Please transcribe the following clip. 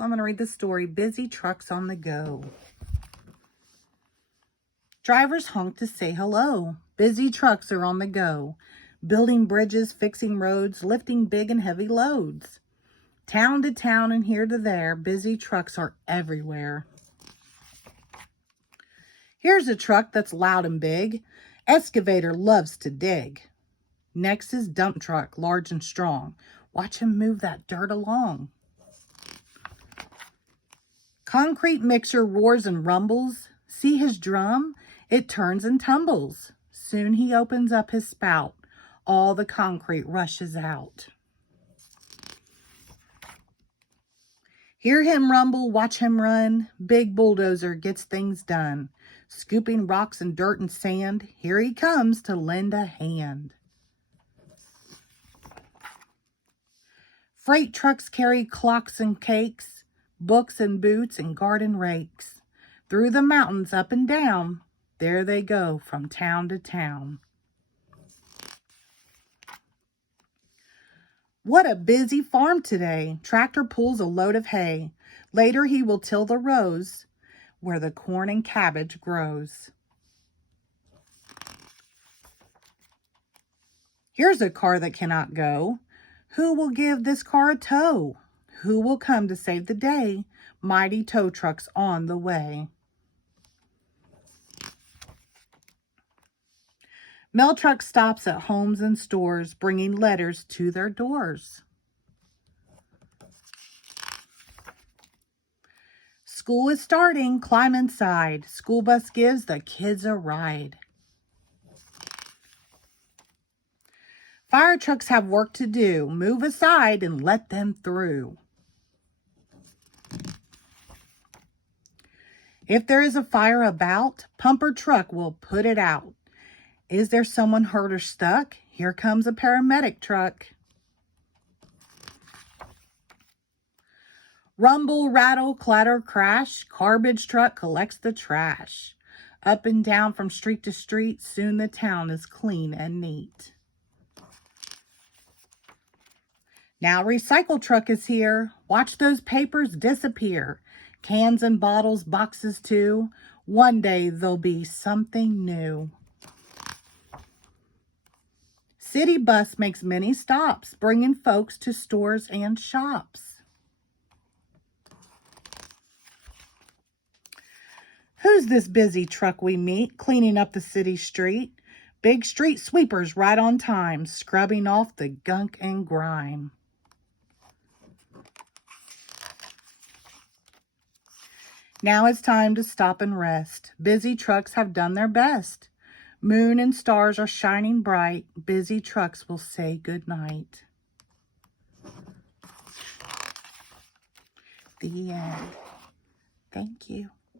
I'm going to read the story, Busy Trucks on the Go. Drivers honk to say hello. Busy trucks are on the go. Building bridges, fixing roads, lifting big and heavy loads. Town to town and here to there, busy trucks are everywhere. Here's a truck that's loud and big. Excavator loves to dig. Next is dump truck, large and strong. Watch him move that dirt along. Concrete mixer roars and rumbles. See his drum? It turns and tumbles. Soon he opens up his spout. All the concrete rushes out. Hear him rumble, watch him run. Big bulldozer gets things done. Scooping rocks and dirt and sand. Here he comes to lend a hand. Freight trucks carry clocks and cakes, books and boots and garden rakes. Through the mountains up and down, there they go from town to town. What a busy farm today. Tractor pulls a load of hay. Later he will till the rows where the corn and cabbage grows. Here's a car that cannot go. Who will give this car a tow? Who will come to save the day? Mighty tow trucks on the way. Mail truck stops at homes and stores, bringing letters to their doors. School is starting, climb inside. School bus gives the kids a ride. Fire trucks have work to do. Move aside and let them through. If there is a fire about, pumper truck will put it out. Is there someone hurt or stuck? Here comes a paramedic truck. Rumble, rattle, clatter, crash. Garbage truck collects the trash. Up and down from street to street, soon the town is clean and neat. Now recycle truck is here. Watch those papers disappear. Cans and bottles, boxes too. One day there'll be something new. City bus makes many stops, bringing folks to stores and shops. Who's this busy truck we meet, cleaning up the city street? Big street sweepers right on time, scrubbing off the gunk and grime. Now it's time to stop and rest. Busy trucks have done their best. Moon and stars are shining bright. Busy trucks will say good night. The end. Thank you.